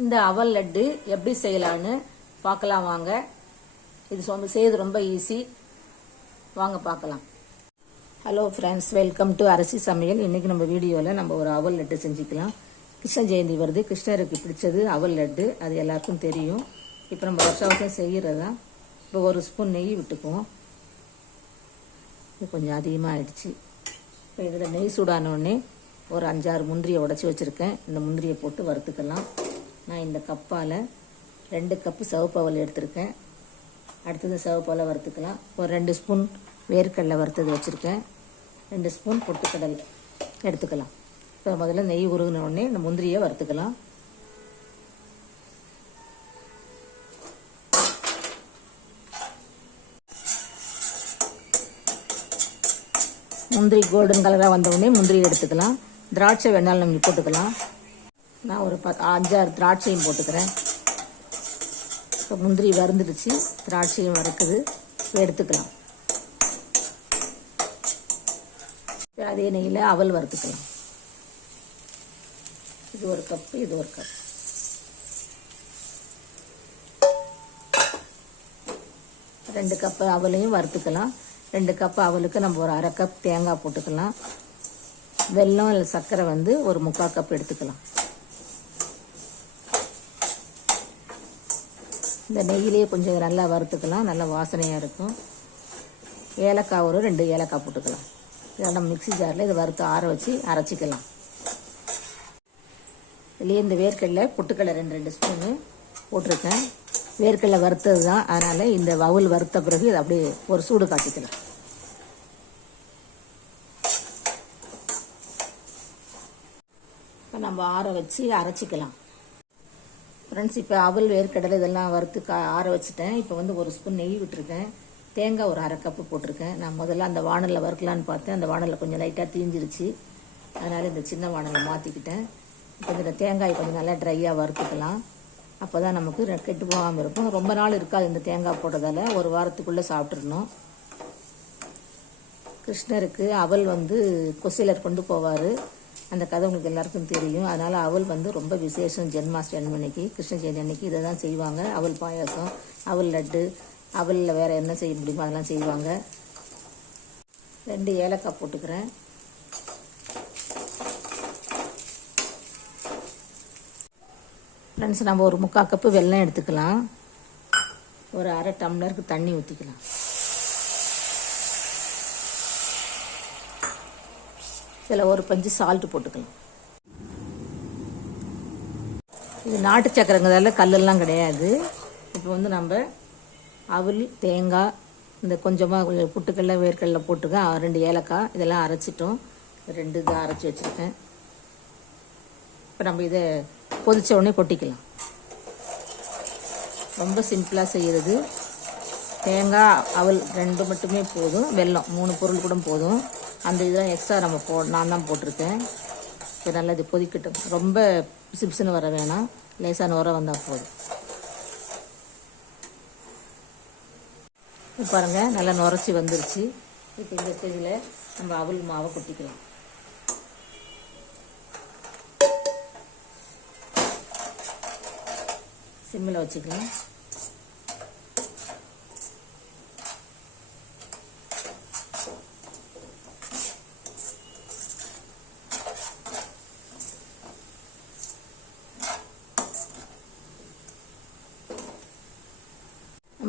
இந்த அவல் லட்டு எப்படி செய்யலான்னு பார்க்கலாம் வாங்க. இது சொந்த செய்யறது ரொம்ப ஈஸி வாங்க பார்க்கலாம். ஹலோ ஃப்ரெண்ட்ஸ் வெல்கம் டு அரிசி சமையல். இன்னைக்கு நம்ம வீடியோவில் நம்ம ஒரு அவல் லட்டு செஞ்சுக்கலாம். கிருஷ்ண ஜெயந்தி வருது. கிருஷ்ணருக்கு பிடிச்சது அவல் லட்டு. அது எல்லாருக்கும் தெரியும். இப்போ நம்ம வருஷம் வருஷம் செய்கிறதா இப்போ ஒரு ஸ்பூன் நெய் விட்டுக்குவோம். இது கொஞ்சம் அதிகமாக ஆயிடுச்சு இப்போ இதில் நெய் சூடான உடனே ஒரு அஞ்சாறு முந்திரியை உடச்சி வச்சுருக்கேன். இந்த முந்திரியை போட்டு வறுத்துக்கலாம். நான் இந்த கப்பால் ரெண்டு கப்பு சவுப்பவல் எடுத்திருக்கேன். அடுத்தது சவுப்பவலை வறுத்துக்கலாம். ஒரு ரெண்டு ஸ்பூன் வேர்க்கடலை வறுத்தது வச்சுருக்கேன். ரெண்டு ஸ்பூன் பொட்டுக்கடல் எடுத்துக்கலாம். இப்போ முதல்ல நெய் உருகின உடனே இந்த முந்திரியை வறுத்துக்கலாம். முந்திரி கோல்டன் கலராக வந்த உடனே முந்திரி எடுத்துக்கலாம். திராட்சை வேணாலும் நம்ம போட்டுக்கலாம். நான் ஒரு பத் அஞ்சாறு திராட்சையும் போட்டுக்கிறேன். இப்போ முந்திரி வறுந்துடுச்சு. திராட்சையும் வறுக்குது. இப்போ எடுத்துக்கலாம். அதே நெய்யில் அவல் வறுத்துக்கலாம். இது ஒரு கப்பு இது ஒரு கப் ரெண்டு கப்பு அவலையும் வறுத்துக்கலாம். ரெண்டு கப்பு அவலுக்கு நம்ம ஒரு அரை கப் தேங்காய் போட்டுக்கலாம். வெல்லம் இல்லை சர்க்கரை வந்து ஒரு முக்கால் கப் எடுத்துக்கலாம். இந்த நெய்யிலேயே கொஞ்சம் நல்லா வறுத்துக்கலாம். நல்லா வாசனையாக இருக்கும். ஏலக்காய் ஒரு ரெண்டு ஏலக்காய் போட்டுக்கலாம். இதெல்லாம் மிக்ஸி ஜாரில் இதை வறுத்து ஆற வச்சு அரைச்சிக்கலாம். இதுலேயே இந்த வேர்க்கடலை பொட்டுக்கடலை ரெண்டு ரெண்டு ஸ்பூனு போட்டிருக்கேன். வேர்க்கடலை வறுத்தது தான். அதனால் இந்த வவுல் வறுத்த பிறகு இதை அப்படியே ஒரு சூடு காட்டிக்கலாம். இப்போ நம்ம ஆற வச்சு அரைச்சிக்கலாம். ஃப்ரெண்ட்ஸ் இப்போ அவல் வேர்க்கடலை இதெல்லாம் வறுத்து கா ஆற வச்சுட்டேன். இப்போ வந்து ஒரு ஸ்பூன் நெய் விட்டுருக்கேன். தேங்காய் ஒரு அரை கப்பு போட்டிருக்கேன். நான் முதல்ல அந்த வானலில் வறுக்கலான்னு பார்த்தேன். அந்த வானலில் கொஞ்சம் லைட்டாக தீஞ்சிருச்சு. அதனால் இந்த சின்ன வானலை மாற்றிக்கிட்டேன் இப்போ இந்த தேங்காய் கொஞ்சம் நல்லா ட்ரையாக வறுத்துக்கலாம். அப்போ தான் நமக்கு கெட்டு போகாமல் இருக்கும். ரொம்ப நாள் இருக்காது இந்த தேங்காய் போட்டதால். ஒரு வாரத்துக்குள்ளே சாப்பிட்றணும் கிருஷ்ணருக்கு அவல் வந்து கொசையிலர் கொண்டு போவார். அந்த கதை உங்களுக்கு எல்லாருக்கும் தெரியும். அதனால் அவள் வந்து ரொம்ப விசேஷம் ஜென்மாஷ்டமி அன்னைக்கு கிருஷ்ண ஜெயந்தி அன்னைக்கு இதை தான் செய்வாங்க. அவள் பாயாசம் அவள் லட்டு அவளில் வேறு என்ன செய்ய முடியுமோ அதெல்லாம் செய்வாங்க. ரெண்டு ஏலக்காய் போட்டுக்கிறேன். ஃப்ரெண்ட்ஸ் நம்ம ஒரு முக்கால் கப்பு வெல்லம் எடுத்துக்கலாம். ஒரு அரை டம்ளருக்கு தண்ணி ஊற்றிக்கலாம் இதில் ஒரு பஞ்சு சால்ட் போட்டுக்கலாம். இது நாட்டு சக்கரங்கிறதால கல்லெல்லாம் கிடையாது. இப்போ வந்து நம்ம அவல் தேங்காய் இந்த கொஞ்சமாக புட்டுக்கடல வேர்க்கடல போட்டுக்க ரெண்டு ஏலக்காய் இதெல்லாம் அரைச்சிட்டோம். ரெண்டு இதாக அரைச்சி வச்சுருக்கேன். இப்போ நம்ம இதை பொதிச்ச உடனே கொட்டிக்கலாம். ரொம்ப சிம்பிளாக செய்கிறது தேங்காய் அவல் ரெண்டு மட்டுமே போதும். வெல்லம் மூணு பொருள் கூட போதும். அந்த இதெல்லாம் எக்ஸ்ட்ரா நம்ம போ நான் தான் போட்டிருக்கேன். இப்போ நல்லா இது கொதிக்கட்டும். ரொம்ப சிப்ஸுன்னு வர வேணாம். லேசான உரம் வந்தால் போதும். பாருங்கள் நல்லா நுரைச்சி வந்துருச்சு. இப்போ இந்த ஸ்டேஜில் நம்ம அவல் மாவை கொட்டிக்கலாம். சிம்மில் வச்சுக்கலாம்.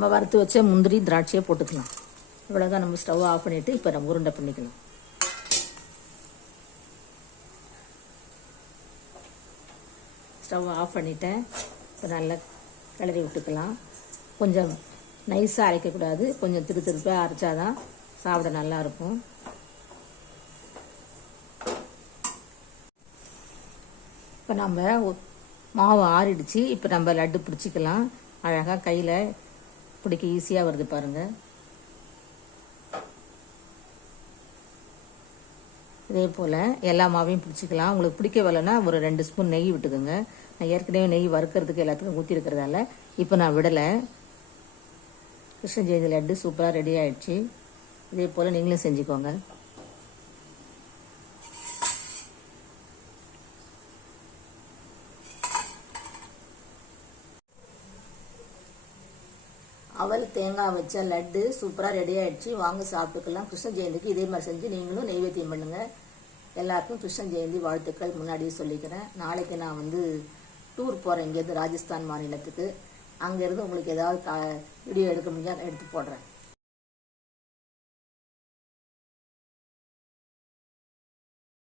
நம்ம வறுத்து வச்ச முந்திரி திராட்சையை போட்டுக்கலாம். இவ்வளோதான் நம்ம ஸ்டவ் ஆஃப் பண்ணிவிட்டு இப்போ நம்ம உருண்டை பண்ணிக்கலாம் ஸ்டவ் ஆஃப் பண்ணிட்டேன். இப்போ நல்லா கிளறி விட்டுக்கலாம். கொஞ்சம் நைஸாக அரைக்கக்கூடாது கொஞ்சம் திரு திருப்பாக அரைச்சாதான் சாப்பிட நல்லா இருக்கும். இப்போ நம்ம மாவு ஆறிடுச்சு. இப்போ நம்ம லட்டு பிடிச்சிக்கலாம். அழகாக கையில் பிடிக்க ஈஸியாக வருது பாருங்கள் இதே போல் எல்லா மாவையும் பிடிச்சிக்கலாம். உங்களுக்கு பிடிக்க வரலன்னா ஒரு ரெண்டு ஸ்பூன் நெய் விட்டுக்கோங்க. நான் ஏற்கனவே நெய் வறுக்கிறதுக்கு எல்லாத்துக்கும் ஊற்றிருக்கிறதால இப்போ நான் விடலை. கிருஷ்ண ஜெயந்தி லட்டு சூப்பராக ரெடி ஆகிடுச்சு இதே போல் நீங்களும் செஞ்சுக்கோங்க. அவல் தேங்காய் வச்ச லட்டு சூப்பராக ரெடி ஆகிடுச்சு வாங்க சாப்பிட்டுக்கலாம். கிருஷ்ண ஜெயந்திக்கு இதே மாதிரி செஞ்சு நீங்களும் நெய்வேத்தியம் பண்ணுங்கள் எல்லாருக்கும் கிருஷ்ண ஜெயந்தி வாழ்த்துக்கள் முன்னாடியே சொல்லிக்கிறேன். நாளைக்கு நான் வந்து டூர் போகிறேன் இங்கேருந்து ராஜஸ்தான் மாநிலத்துக்கு. அங்கேருந்து உங்களுக்கு ஏதாவது கா வீடியோ எடுக்க முடிஞ்சா எடுத்து போடுறேன்.